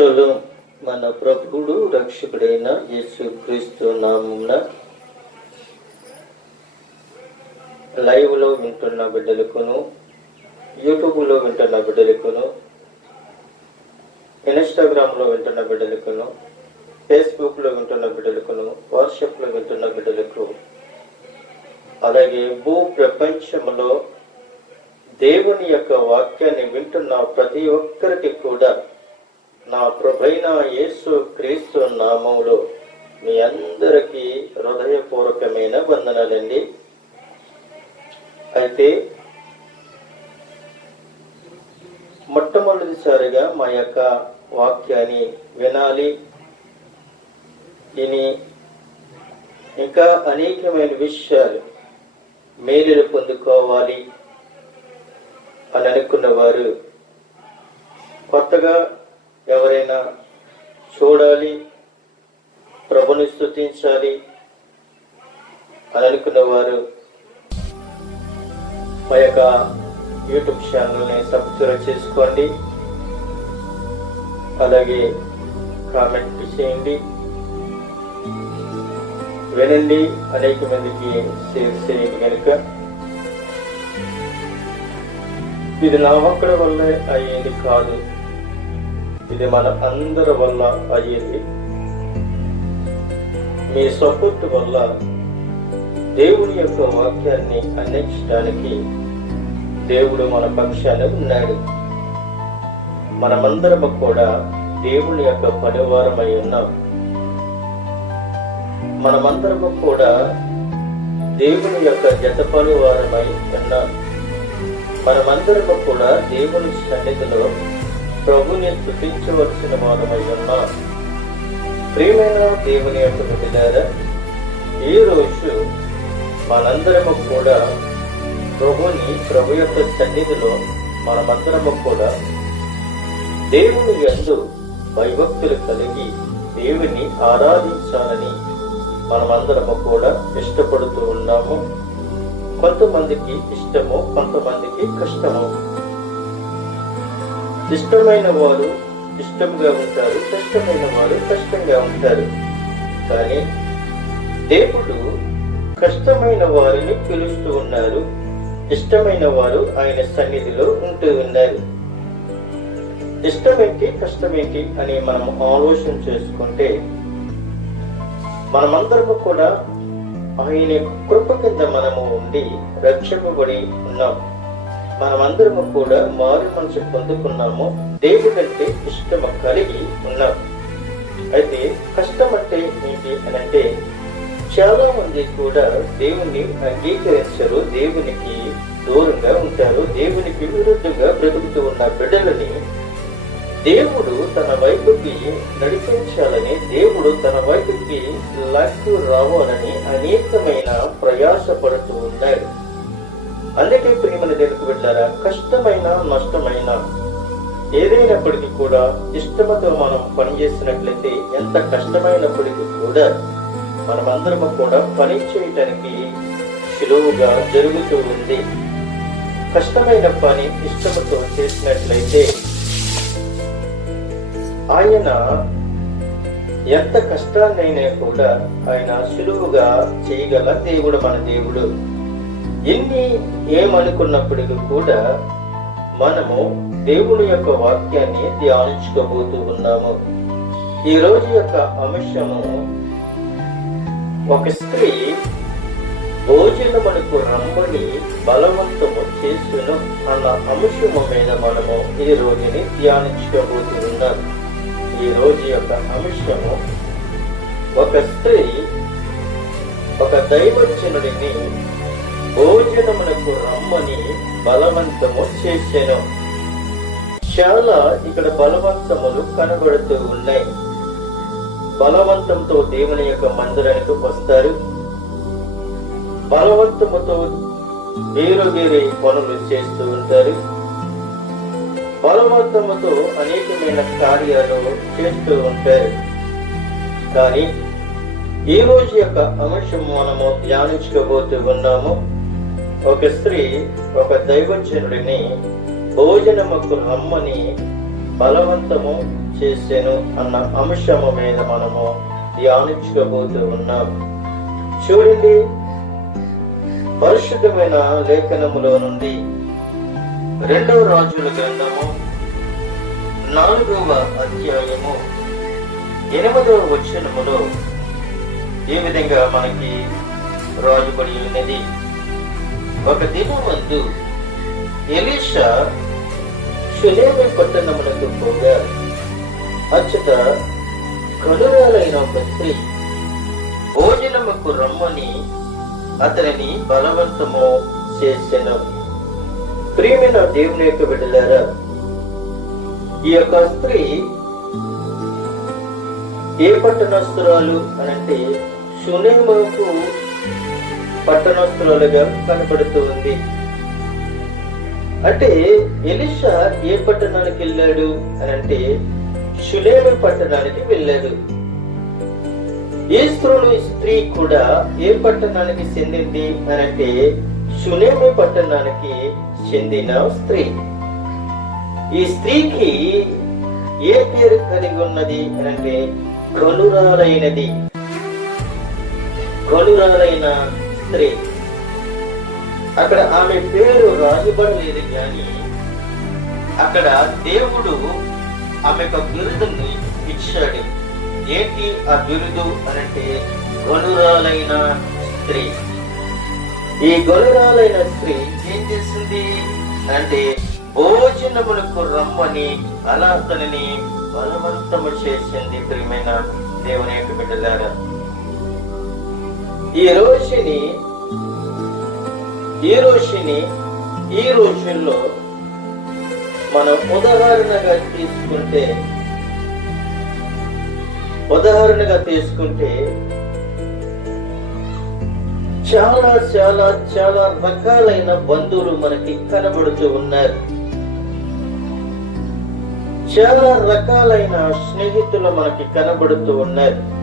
షలో మన ప్రభుడు రక్షకుడైన యేసు క్రీస్తు నామున లైవ్లో వింటున్న బిడ్డలకును యూట్యూబ్లో వింటున్న బిడ్డలకును ఇన్స్టాగ్రామ్లో వింటున్న బిడ్డలకును ఫేస్బుక్లో వింటున్న బిడ్డలకును వాట్సాప్లో వింటున్న బిడ్డలకు అలాగే భూ ప్రపంచంలో దేవుని యొక్క వాక్యాన్ని వింటున్న ప్రతి ఒక్కరికి కూడా నా ప్రభైన యేసు క్రీస్తు నామములో మీ అందరికీ హృదయపూర్వకమైన వందనాలండి. అయితే మొట్టమొదటిసారిగా మా యొక్క వాక్యాన్ని వినాలి. ఇని ఇంకా అనేకమైన విషయాలు మేలులు పొందుకోవాలి అని అనుకున్న వారు కొత్తగా ఎవరైనా చూడాలి ప్రభుని స్థుతించాలి అని అనుకున్న వారు మా యొక్క యూట్యూబ్ ఛానల్ని సబ్స్క్రైబ్ చేసుకోండి. అలాగే కామెంట్ చేయండి. వినండి. అనేక మందికి షేర్ చేయండి కనుక ఇది నా ఒక్కడి వల్ల అయ్యేది కాదు. ఇది మన అందరి వల్ల అయ్యింది. మీ సపోర్ట్ వల్ల దేవుని యొక్క వాక్యాన్ని అందించడానికి దేవుడు మన పక్షాన ఉన్నాడు. మనమందరము కూడా దేవుని యొక్క పనివారమై ఉన్నాం. మనమందరము కూడా దేవుని యొక్క జత పనివారమై ఉన్నాం. మనమందరము కూడా దేవుని సన్నిధిలో ప్రభుని స్థుతించవలసిన వారమై ఉన్నాం ప్రియమైన దేవుని యొక్క బిడ్డారా ఈ రోజు మనందరము కూడా ప్రభుని ప్రభు యొక్క సన్నిధిలో మనమందరము కూడా దేవుని ఎందు భయభక్తులు కలిగి దేవుని ఆరాధించాలని మనమందరము కూడా ఇష్టపడుతూ ఉన్నాము. కొంతమందికి ఇష్టము కొంతమందికి కష్టము. ఇష్టమైన వారు ఇష్టంగా ఉంటారు కష్టమైన వారు కష్టంగా ఉంటారు. కానీ దేవుడు కష్టమైన వారిని పిలుస్తూ ఉన్నారు. ఇష్టమైన వారు ఆయన సన్నిధిలో ఉంటూ ఉన్నారు. ఇష్టమేంటి కష్టమేంటి అని మనం ఆలోచన చేసుకుంటే మనమందరము కూడా ఆయన కృప కింద మనము ఉండి రక్షింపబడి ఉన్నాం. మనమందరము కూడా మారు మనసు పొందుకున్నాము. దేవుడంటే ఇష్టము కలిగి ఉన్నాం. అయితే కష్టం అంటే ఏంటి అని అంటే చాలా మంది కూడా దేవుణ్ణి అంగీకరించరు దేవునికి దూరంగా ఉంటారు దేవునికి విరుద్ధంగా బ్రతుకుతూ ఉన్న బిడ్డలని దేవుడు తన వైపుకి నడిపించాలని దేవుడు తన వైపుకి లాక్కు రావాలని అనేకమైన ప్రయాసపడుతూ ఉన్నాడు అందుకే ప్రియమని దేవుకు వెళ్ళారా? కష్టమైన నష్టమైన. ఏదైనప్పటికీ కూడా ఇష్టమతో మనం పనిచేసినట్లయితే ఎంత కష్టమైనప్పటికీ కూడా మనమందరము కూడా పని చేయటానికి సులువుగా జరుగుతూ ఉంది. కష్టమైన పని ఇష్టముతో చేసినట్లయితే ఆయన ఎంత కష్టాన్నైనా కూడా ఆయన సులువుగా చేయగల దేవుడు మన దేవుడు. ఎన్ని ఏమనుకున్నప్పటికీ కూడా మనము దేవుని యొక్క వాక్యాన్ని ధ్యానించుకోబోతూ ఉన్నాము. ఈ రోజు యొక్క అంశము ఒక స్త్రీ భోజనమునకు రమ్మని బలవంతము చేసును అన్న అంశము మీద మనము ఈ రోజుని ధ్యానించుకోబోతూ ఉన్నాం. ఈ రోజు యొక్క అంశము ఒక స్త్రీ ఒక దైవజనుడిని భోజనమునకు రమ్మని బలవంతము చేసెను. చాలా ఇక్కడ బలవంతములు కనబడుతూ ఉన్నాయి. బలవంతంతో దేవుని యొక్క మందిరానికి వస్తారు. బలవంతముతో వేరు వేరే పనులు చేస్తూ ఉంటారు. బలవంతముతో అనేకమైన కార్యాలు చేస్తూ ఉంటారు. కానీ ఈ రోజు యొక్క అంశం మనము ధ్యానించుకోబోతూ ఉన్నాము. ఒక స్త్రీ ఒక దైవజనుడిని భోజనముకు రమ్మని బలవంతము చేశాను అన్న అంశము మీద మనము ధ్యానించుకోబోతూ ఉన్నాం. చూడండి పరిశుద్ధమైన లేఖనములో నుండి రెండవ రాజుల గ్రంథము నాలుగవ అధ్యాయము ఎనిమిదవ వచనములో ఈ విధంగా మనకి రాజుబడి ఉన్నది. ఒక దినమందు ఎలీషా షులేమి పట్టణమునకు పోగా అచ్చట కనురాలైన ఒక స్త్రీ భోజనముకు రమ్మని అతనిని బలవంతము చేసెను. ప్రియమైన దేవుని యొక్క బిడ్డలారా ఈ యొక్క స్త్రీ ఏ పట్టణస్తురాలు అని అంటే సునేమకు పట్టణస్తులుగా కనబడుతూ ఉంది అంటే ఎలిషా ఏ పట్టణానికి వెళ్ళాడు అని అంటే షులేము పట్టణానికి వెళ్ళాడు. ఈ స్త్రీలు స్త్రీ కూడా ఏ పట్టణానికి చెందింది అని అంటే షులేమి పట్టణానికి చెందిన స్త్రీ. ఈ స్త్రీకి ఏ పేరు కలిగి ఉన్నది అని అంటే కనురాలైనది కనురాలైన స్త్రీ అక్కడ ఆమె పేరు రాజుబడలేదు కానీ అక్కడ దేవుడు ఆమె యొక్క బిరుదుని ఇచ్చాడు. ఏంటి ఆ బిరుదు అనంటే గనురాలైన స్త్రీ. ఈ గనురాలైన స్త్రీ ఏం చేసింది? అంటే భోజనములకు రమ్మని అలా అతనిని బలవంతము చేసింది ప్రియమైన దేవుని యొక్క బిడ్డలారా. ఈ రోజుని ఈ రోజుని ఈ రోజుల్లో మనం ఉదాహరణగా తీసుకుంటే ఉదాహరణగా తీసుకుంటే చాలా చాలా చాలా రకాలైన బంధువులు మనకి కనబడుతూ ఉన్నారు. చాలా రకాలైన స్నేహితులు మనకి కనబడుతూ ఉన్నారు.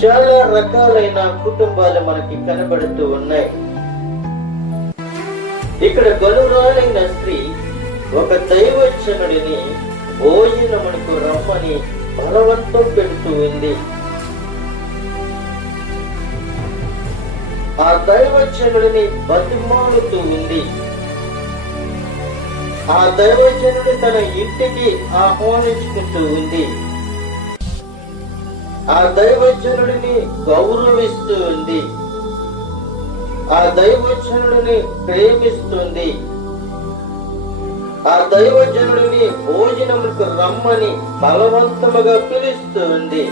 చాలా రకాలైన కుటుంబాలు మనకి కనబడుతూ ఉన్నాయి. ఇక్కడ బలురాలైన స్త్రీ ఒక దైవజనుడిని భోజనమునకు రమ్మని బలవంతం పెడుతూ ఉంది. ఆ దైవజనుడిని బతిమాలుతూ ఉంది. ఆ దైవజనుడు తన ఇంటికి ఆహ్వానించుకుంటూ ఉంది. ఆ దైవజనుడిని గౌరవిస్తుంది. ఆ దైవజనుడిని ప్రేమిస్తుంది. ఆ దైవజనుడిని భోజనములకు రమ్మని బలవంతముగా పిలుస్తుంది.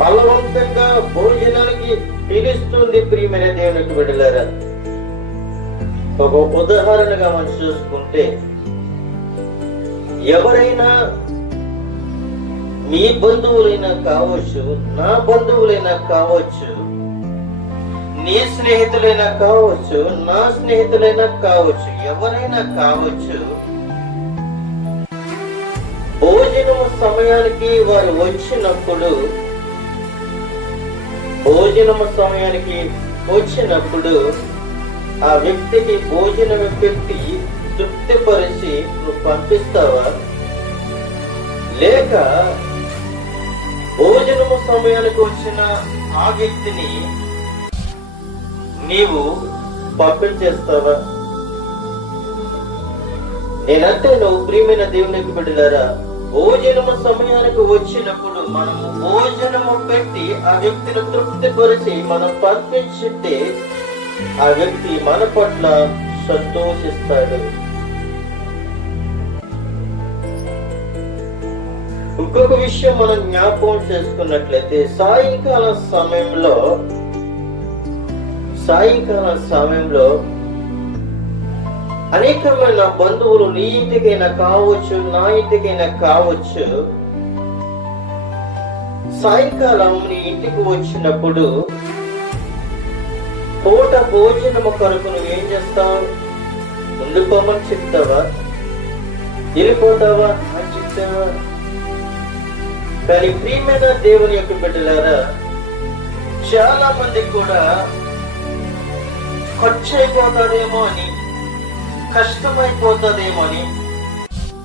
బలవంతంగా భోజనానికి పిలుస్తుంది ప్రియమైన దేవునికి విడలారా ఒక ఉదాహరణగా మనం చూసుకుంటే ఎవరైనా మీ బంధువులైనా కావచ్చు నా బంధువులైనా కావచ్చు నీ స్నేహితులైనా కావచ్చు నా స్నేహితులైనా కావచ్చు ఎవరైనా కావచ్చు భోజనం సమయానికి వారు వచ్చినప్పుడు భోజనం సమయానికి వచ్చినప్పుడు ఆ వ్యక్తికి భోజనం పెట్టి తృప్తిపరిచి నువ్వు పంపిస్తావా? లేక భోజనము సమయానికి వచ్చిన ఆ వ్యక్తిని నీవు పంపించేస్తావా నేనంటే నువ్వు ప్రియమైన దేవునికి బిడ్డలారా భోజనము సమయానికి వచ్చినప్పుడు మనము భోజనము పెట్టి ఆ వ్యక్తిని తృప్తిపరిచి మనం పంపించితే ఆ వ్యక్తి మన పట్ల సంతోషిస్తాడు. ఇంకొక విషయం మనం జ్ఞాపకం చేసుకున్నట్లయితే సాయంకాల సమయంలో సాయంకాల సమయంలో అనేకమైన బంధువులు నీ ఇంటికైనా కావచ్చు నా ఇంటికైనా కావచ్చు సాయంకాలం నీ ఇంటికి వచ్చినప్పుడు పూట భోజనము కొరకు నువ్వేం చేస్తావు? ఉండిపోమని చెప్తావా? వెళ్ళిపోతావా? అని చెప్తావా? కానీ ప్రియమైన దేవుని యొక్క బిడ్డలారా చాలా మంది కూడా ఖర్చు అయిపోతాడేమో అని కష్టమైపోతుందేమో అని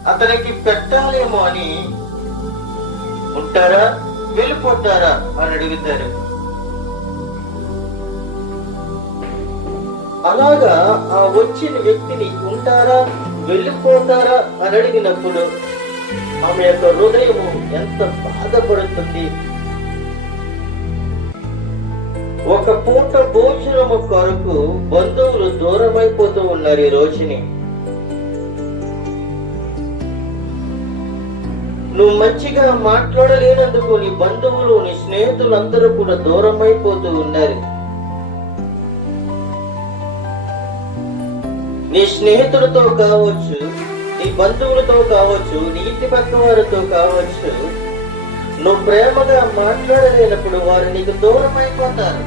అతనికి పెట్టాలేమో అని ఉంటారా వెళ్ళిపోతారా అని అడుగుతారు. అలాగా ఆ వచ్చిన వ్యక్తిని ఉంటారా వెళ్ళిపోతారా అని అడిగినప్పుడు ఆమె యొక్క హృదయము ఎంత బాధపడుతుంది? ఒక పూట భోజనము కొరకు బంధువులు దూరమైపోతూ ఉన్నారు ఈ రోజుని. నువ్వు మంచిగా మాట్లాడలేనందుకు నీ బంధువులు నీ స్నేహితులందరూ కూడా దూరమైపోతూ ఉన్నారు. నీ స్నేహితులతో కావచ్చు నీ బంధువులతో కావచ్చు నీ ఇంటి పక్క వారితో కావచ్చు నువ్వు ప్రేమగా మాట్లాడలేనప్పుడు వారు నీకు దూరం అయిపోతారు